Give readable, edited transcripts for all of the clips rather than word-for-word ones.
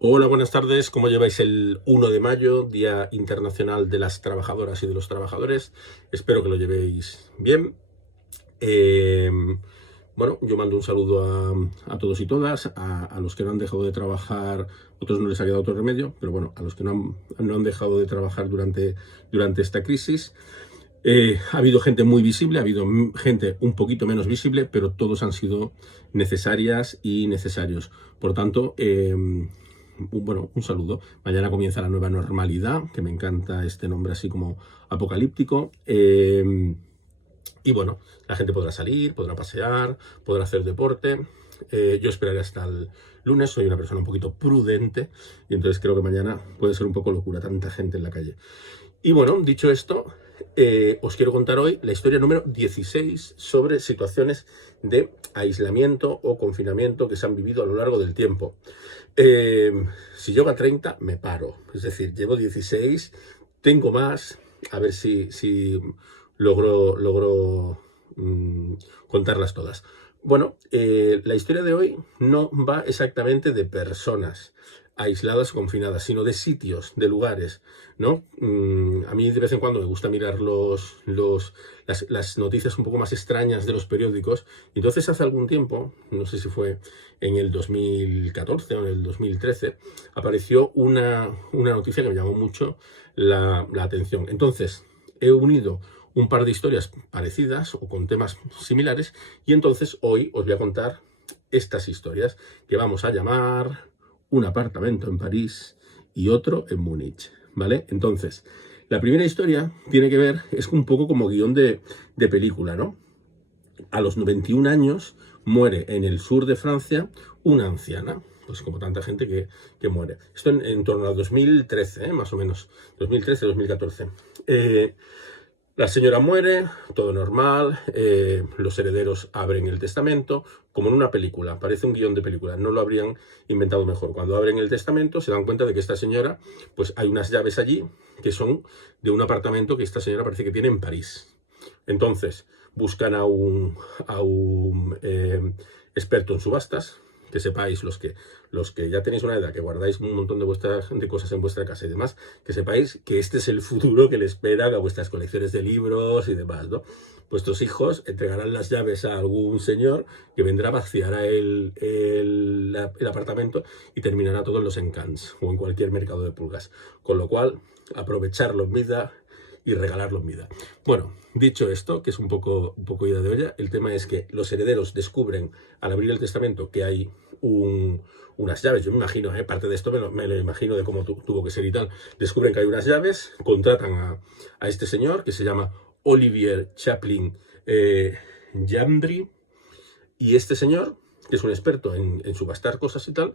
Hola, buenas tardes. ¿Cómo lleváis el 1 de mayo, Día Internacional de las Trabajadoras y de los Trabajadores? Espero que lo llevéis bien. Eh, bueno, yo mando un saludo a todos y todas, a los que no han dejado de trabajar, otros no les ha quedado otro remedio, pero bueno, a los que no han dejado de trabajar durante esta crisis. Ha habido gente muy visible, ha habido gente un poquito menos visible, pero todos han sido necesarias y necesarios. Por tanto, un saludo. Mañana comienza la nueva normalidad, que me encanta este nombre así como apocalíptico. Y bueno, la gente podrá salir, podrá pasear, podrá hacer deporte. Yo esperaré hasta el lunes, soy una persona un poquito prudente y entonces creo que mañana puede ser un poco locura, tanta gente en la calle. Y bueno, dicho esto, os quiero contar hoy la historia número 16 sobre situaciones de aislamiento o confinamiento que se han vivido a lo largo del tiempo. Eh, si llego a 30, me paro. Es decir, llevo 16, tengo más, a ver si logro contarlas todas. Bueno, la historia de hoy no va exactamente de personas aisladas o confinadas, sino de sitios, de lugares, ¿no? A mí de vez en cuando me gusta mirar las noticias un poco más extrañas de los periódicos. Y entonces hace algún tiempo, no sé si fue en el 2014 o en el 2013, apareció una noticia que me llamó mucho la atención. Entonces, he unido un par de historias parecidas o con temas similares y entonces hoy os voy a contar estas historias que vamos a llamar Un apartamento en París y otro en Múnich, ¿vale? Entonces, la primera historia tiene que ver, es un poco como guión de película, ¿no? A los 91 años muere en el sur de Francia una anciana, pues como tanta gente que muere. Esto en torno al 2013, más o menos, 2013-2014. La señora muere, todo normal, los herederos abren el testamento, como en una película, parece un guión de película, no lo habrían inventado mejor. Cuando abren el testamento se dan cuenta de que esta señora, pues hay unas llaves allí que son de un apartamento que esta señora parece que tiene en París. Entonces buscan a un experto en subastas, que sepáis los que ya tenéis una edad, que guardáis un montón de cosas en vuestra casa y demás, que sepáis que este es el futuro que le espera a vuestras colecciones de libros y demás, ¿no? Vuestros hijos entregarán las llaves a algún señor que vendrá, vaciará el apartamento y terminará todo en los encants o en cualquier mercado de pulgas. Con lo cual, aprovecharlo en vida y regalarlo en vida. Bueno, dicho esto, que es un poco ida de olla, el tema es que los herederos descubren al abrir el testamento que hay unas llaves. Yo me imagino, parte de esto me lo imagino de cómo tuvo que ser y tal. Descubren que hay unas llaves, contratan a este señor que se llama Olivier Chaplin Jandry, y este señor, que es un experto en subastar cosas y tal,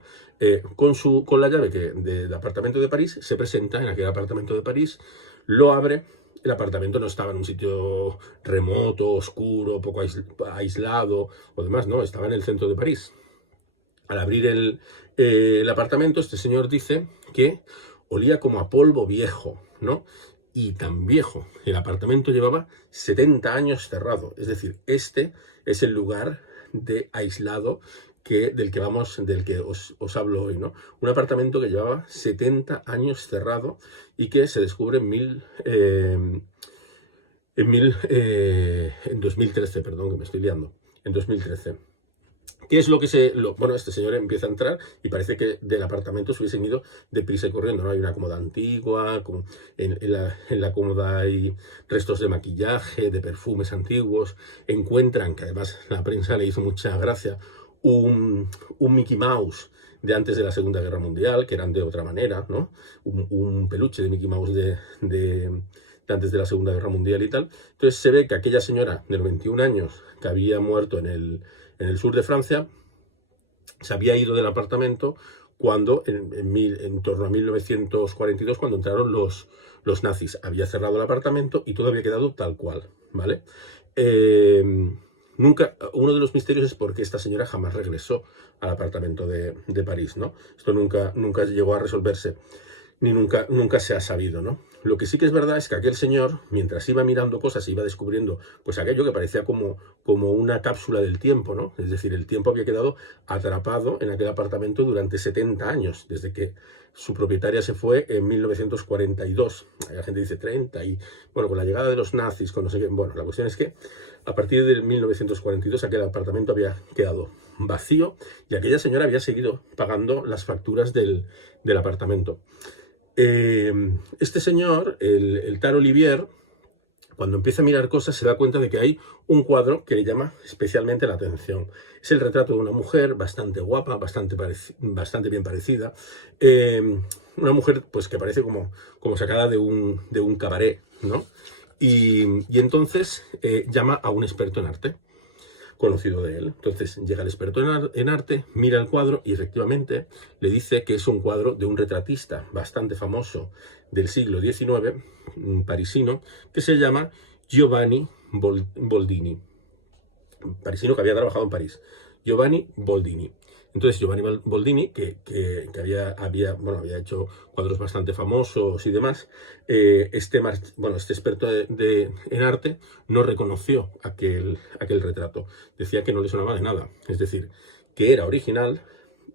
con la llave del apartamento de París, se presenta en aquel apartamento de París, lo abre. El apartamento no estaba en un sitio remoto, oscuro, poco aislado o demás, no, estaba en el centro de París. Al abrir el apartamento, este señor dice que olía como a polvo viejo, ¿no? Y tan viejo. El apartamento llevaba 70 años cerrado. Es decir, este es el lugar de aislado del que os hablo hoy, ¿no? Un apartamento que llevaba 70 años cerrado y que se descubre en 2013, perdón, que me estoy liando, en 2013. ¿Qué es lo que bueno, este señor empieza a entrar y parece que del apartamento se hubiesen ido deprisa y corriendo, ¿no? Hay una cómoda antigua, en la cómoda hay restos de maquillaje, de perfumes antiguos. Encuentran, que además la prensa le hizo mucha gracia, un Mickey Mouse de antes de la Segunda Guerra Mundial, que eran de otra manera, ¿no? Un peluche de Mickey Mouse de antes de la Segunda Guerra Mundial y tal. Entonces se ve que aquella señora de 21 años que había muerto en el sur de Francia, se había ido del apartamento cuando, en torno a 1942, cuando entraron los nazis. Había cerrado el apartamento y todo había quedado tal cual, ¿vale? Uno de los misterios es por qué esta señora jamás regresó al apartamento de París, ¿no? Esto nunca llegó a resolverse. nunca se ha sabido, ¿no? Lo que sí que es verdad es que aquel señor, mientras iba mirando cosas, iba descubriendo pues aquello que parecía como una cápsula del tiempo, ¿no? Es decir, el tiempo había quedado atrapado en aquel apartamento durante 70 años, desde que su propietaria se fue en 1942. La gente dice 30 y, bueno, con la llegada de los nazis, con no sé qué. Bueno, la cuestión es que a partir de 1942 aquel apartamento había quedado vacío y aquella señora había seguido pagando las facturas del apartamento. Este señor, el tal Olivier, cuando empieza a mirar cosas se da cuenta de que hay un cuadro que le llama especialmente la atención. Es el retrato de una mujer bastante guapa, bastante bien parecida. Una mujer pues que parece como sacada de un cabaret, ¿no? Y entonces llama a un experto en arte, conocido de él. Entonces llega el experto en arte, mira el cuadro y efectivamente le dice que es un cuadro de un retratista bastante famoso del siglo XIX, un parisino, que se llama Giovanni Boldini. Parisino que había trabajado en París. Giovanni Boldini. Entonces Giovanni Boldini, que había hecho cuadros bastante famosos y demás, este experto en arte no reconoció aquel retrato. Decía que no le sonaba de nada. Es decir, que era original,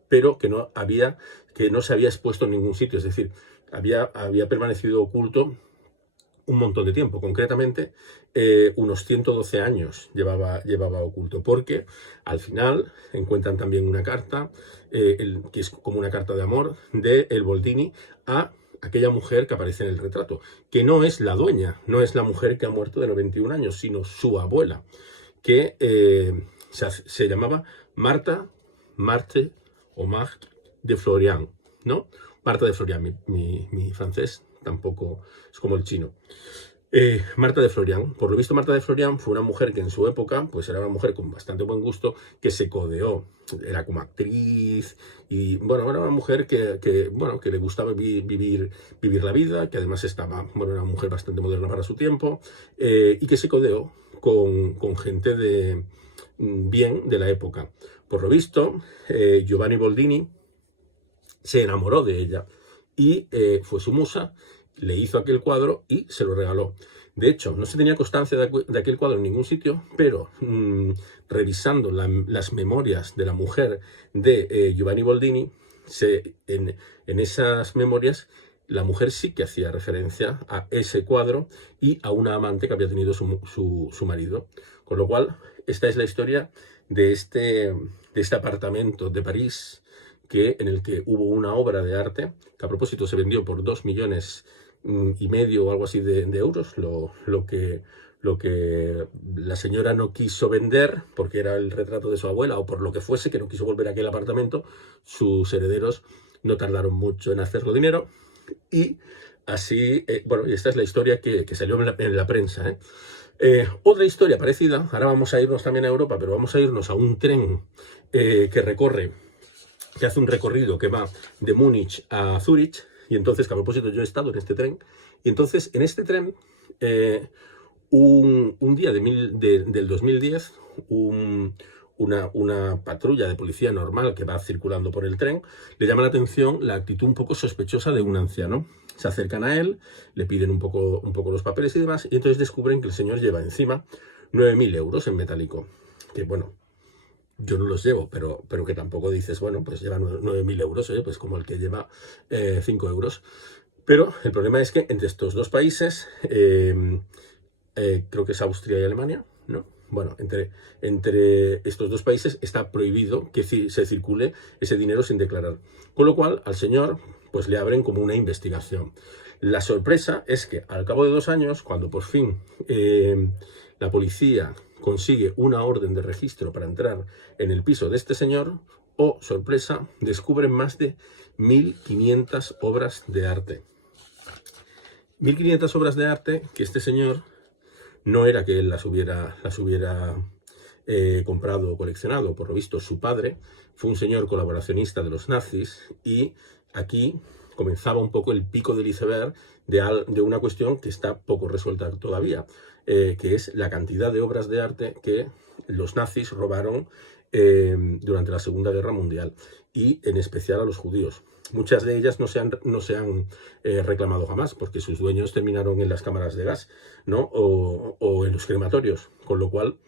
pero que no se había expuesto en ningún sitio. Es decir, había permanecido oculto un montón de tiempo, concretamente unos 112 años llevaba oculto, porque al final encuentran también una carta, que es como una carta de amor de el Boldini a aquella mujer que aparece en el retrato, que no es la dueña, no es la mujer que ha muerto de 91 años, sino su abuela, que se llamaba Marthe de Florian, ¿no? Marta de Florian, mi francés tampoco es como el chino. Marta de Florian. Por lo visto, Marta de Florian fue una mujer que en su época pues era una mujer con bastante buen gusto, que se codeó, era como actriz y bueno, era una mujer que le gustaba vivir la vida, que además era una mujer bastante moderna para su tiempo, y que se codeó con gente de la época. Por lo visto, Giovanni Boldini se enamoró de ella y fue su musa, le hizo aquel cuadro y se lo regaló. De hecho, no se tenía constancia de aquel cuadro en ningún sitio, pero revisando las memorias de la mujer de Giovanni Boldini, en esas memorias la mujer sí que hacía referencia a ese cuadro y a una amante que había tenido su marido. Con lo cual, esta es la historia de este apartamento de París, en el que hubo una obra de arte, que a propósito se vendió por 2,5 millones o algo así de euros, lo que la señora no quiso vender porque era el retrato de su abuela o por lo que fuese, que no quiso volver a aquel apartamento. Sus herederos no tardaron mucho en hacerlo dinero y así, y esta es la historia que salió en la prensa, otra historia parecida, ahora vamos a irnos también a Europa, pero vamos a irnos a un tren que hace un recorrido que va de Múnich a Zúrich, y entonces, que a propósito yo he estado en este tren, y entonces en este tren, un día del 2010, una patrulla de policía normal que va circulando por el tren, le llama la atención la actitud un poco sospechosa de un anciano. Se acercan a él, le piden un poco los papeles y demás, y entonces descubren que el señor lleva encima 9.000 euros en metálico, que bueno, yo no los llevo, pero que tampoco dices, bueno, pues lleva 9.000 euros, pues como el que lleva 5 euros. Pero el problema es que entre estos dos países, creo que es Austria y Alemania, ¿no? Bueno, entre estos dos países está prohibido que se circule ese dinero sin declarar. Con lo cual, al señor pues le abren como una investigación. La sorpresa es que al cabo de 2 años, cuando por fin la policía consigue una orden de registro para entrar en el piso de este señor, sorpresa, descubren más de 1.500 obras de arte. 1.500 obras de arte que este señor no era que él las hubiera comprado o coleccionado. Por lo visto, su padre fue un señor colaboracionista de los nazis y aquí comenzaba un poco el pico del iceberg de una cuestión que está poco resuelta todavía, que es la cantidad de obras de arte que los nazis robaron durante la Segunda Guerra Mundial. y en especial a los judíos. Muchas de ellas no se han reclamado jamás, porque sus dueños terminaron en las cámaras de gas, ¿no? o en los crematorios, con lo cual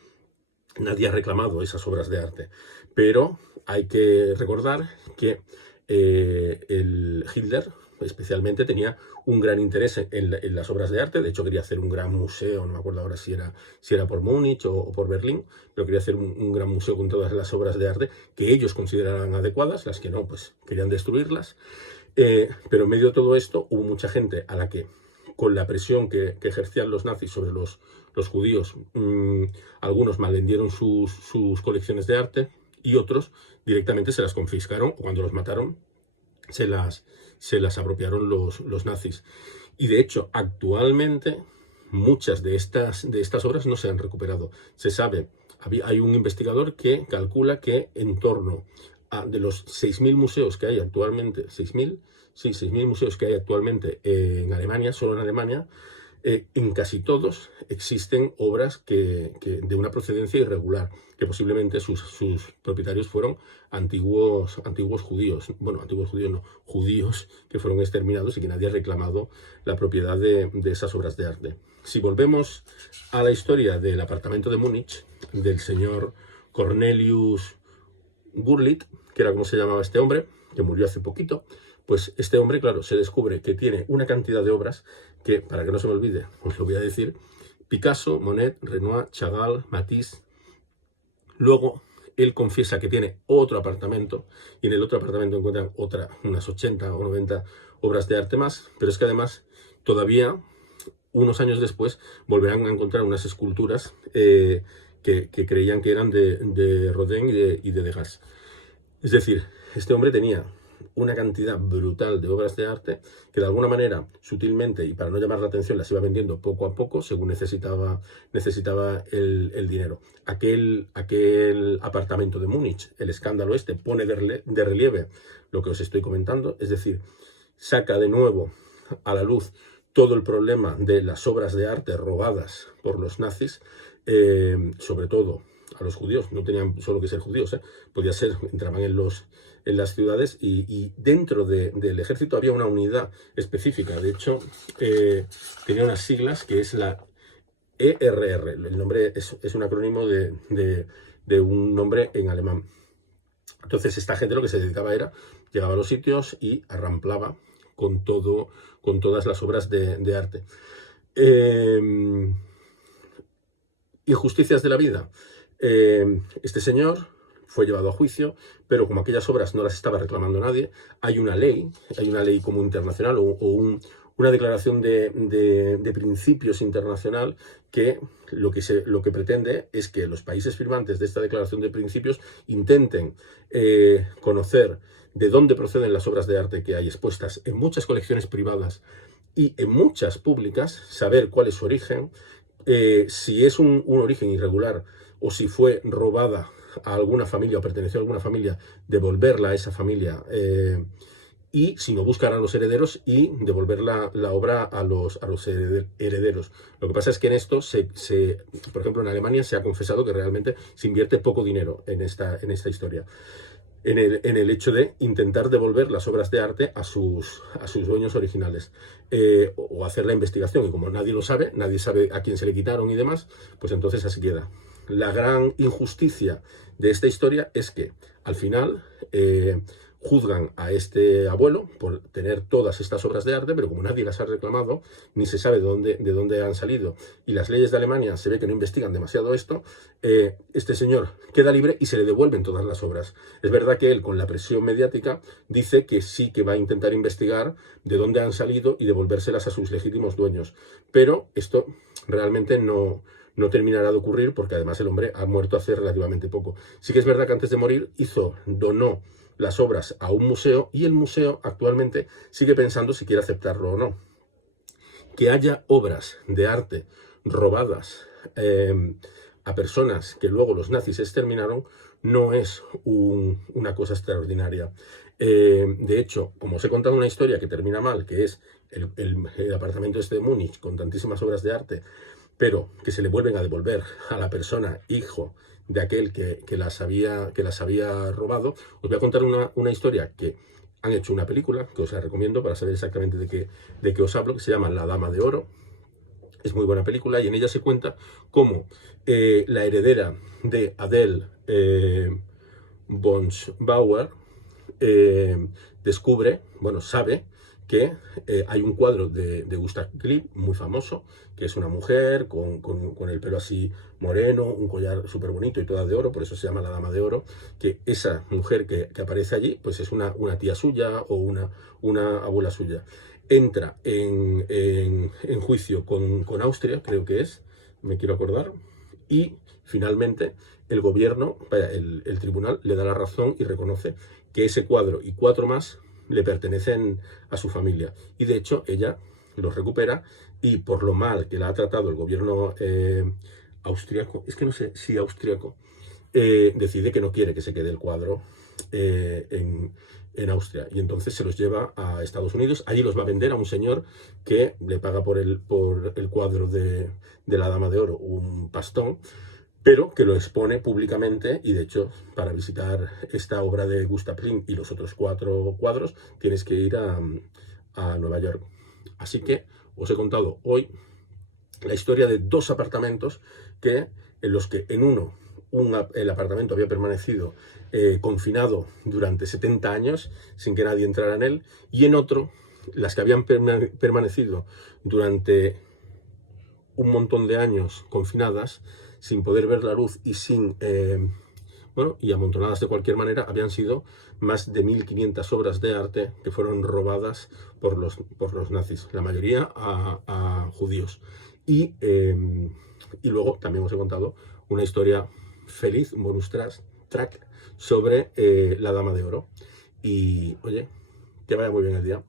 nadie ha reclamado esas obras de arte. Pero hay que recordar que el Hitler especialmente tenía un gran interés en las obras de arte. De hecho, quería hacer un gran museo, no me acuerdo ahora si era por Múnich o por Berlín, pero quería hacer un gran museo con todas las obras de arte que ellos consideraban adecuadas, las que no, pues querían destruirlas. Pero en medio de todo esto hubo mucha gente a la que, con la presión que ejercían los nazis sobre los judíos, algunos malvendieron sus colecciones de arte y otros directamente se las confiscaron, o cuando los mataron se las apropiaron los nazis. Y de hecho, actualmente muchas de estas obras no se han recuperado. Se sabe, hay un investigador que calcula que en torno a de los 6.000 museos que hay actualmente, 6.000 museos que hay actualmente en Alemania, solo en Alemania, en casi todos existen obras de una procedencia irregular, que posiblemente sus propietarios fueron antiguos judíos, bueno, antiguos judíos no, judíos que fueron exterminados y que nadie ha reclamado la propiedad de esas obras de arte. Si volvemos a la historia del apartamento de Múnich, del señor Cornelius Gurlitt, que era como se llamaba este hombre, que murió hace poquito, pues este hombre, claro, se descubre que tiene una cantidad de obras que, para que no se me olvide, os lo voy a decir: Picasso, Monet, Renoir, Chagall, Matisse. Luego, él confiesa que tiene otro apartamento, y en el otro apartamento encuentran unas 80 o 90 obras de arte más, pero es que además, todavía, unos años después, volverán a encontrar unas esculturas que creían que eran de Rodin y de Degas. Es decir, este hombre tenía una cantidad brutal de obras de arte que de alguna manera, sutilmente y para no llamar la atención, las iba vendiendo poco a poco según necesitaba el dinero. Aquel apartamento de Múnich, el escándalo este, pone de relieve lo que os estoy comentando, es decir, saca de nuevo a la luz todo el problema de las obras de arte robadas por los nazis, sobre todo a los judíos. No tenían solo que ser judíos, podía ser, entraban en las ciudades, y dentro del ejército había una unidad específica. De hecho, tenía unas siglas que es la ERR. El nombre es un acrónimo de un nombre en alemán. Entonces, esta gente lo que se dedicaba era, llegaba a los sitios y arramplaba con todas las obras de arte. Injusticias de la vida. Este señor fue llevado a juicio, pero como aquellas obras no las estaba reclamando nadie, hay una ley como internacional o una declaración de principios internacional que lo que pretende es que los países firmantes de esta declaración de principios intenten conocer de dónde proceden las obras de arte que hay expuestas en muchas colecciones privadas y en muchas públicas, saber cuál es su origen, si es un origen irregular o si fue robada a alguna familia o perteneció a alguna familia, devolverla a esa familia, y si no, buscar a los herederos y devolver la obra a los herederos. Lo que pasa es que en esto, por ejemplo, en Alemania se ha confesado que realmente se invierte poco dinero en esta historia, en el hecho de intentar devolver las obras de arte a sus dueños originales, o hacer la investigación, y como nadie lo sabe, nadie sabe a quién se le quitaron y demás, pues entonces así queda. La gran injusticia de esta historia es que al final juzgan a este abuelo por tener todas estas obras de arte, pero como nadie las ha reclamado, ni se sabe de dónde han salido, y las leyes de Alemania se ve que no investigan demasiado esto, este señor queda libre y se le devuelven todas las obras. Es verdad que él, con la presión mediática, dice que sí que va a intentar investigar de dónde han salido y devolvérselas a sus legítimos dueños, pero esto realmente no terminará de ocurrir, porque además el hombre ha muerto hace relativamente poco. Sí que es verdad que antes de morir donó las obras a un museo, y el museo actualmente sigue pensando si quiere aceptarlo o no. Que haya obras de arte robadas a personas que luego los nazis exterminaron no es una cosa extraordinaria. De hecho, como os he contado una historia que termina mal, que es el apartamento este de Múnich con tantísimas obras de arte, pero que se le vuelven a devolver a la persona hijo de aquel que las había robado. Os voy a contar una historia que han hecho una película, que os la recomiendo para saber exactamente de qué os hablo, que se llama La Dama de Oro. Es muy buena película y en ella se cuenta cómo la heredera de Adele von Bauer descubre, bueno, sabe que hay un cuadro de Gustav Klimt muy famoso, que es una mujer con el pelo así moreno, un collar súper bonito y toda de oro, por eso se llama La Dama de Oro, que esa mujer que aparece allí, pues es una tía suya o una abuela suya. Entra en juicio con Austria, creo que es, me quiero acordar, y finalmente el gobierno, el tribunal, le da la razón y reconoce que ese cuadro y 4 más le pertenecen a su familia. Y de hecho ella los recupera y por lo mal que la ha tratado el gobierno austriaco, es que no sé si austriaco, decide que no quiere que se quede el cuadro en Austria y entonces se los lleva a Estados Unidos. Allí los va a vender a un señor que le paga por el cuadro de la Dama de Oro un pastón, pero que lo expone públicamente y de hecho para visitar esta obra de Gustav Klimt y los otros 4 cuadros tienes que ir a Nueva York. Así que os he contado hoy la historia de 2 apartamentos en los que en uno el apartamento había permanecido confinado durante 70 años sin que nadie entrara en él, y en otro las que habían permanecido durante un montón de años confinadas sin poder ver la luz y y amontonadas de cualquier manera, habían sido más de 1500 obras de arte que fueron robadas por los nazis, la mayoría a judíos. Y luego también os he contado una historia feliz, un bonus track sobre la Dama de Oro. Y oye, que vaya muy bien el día.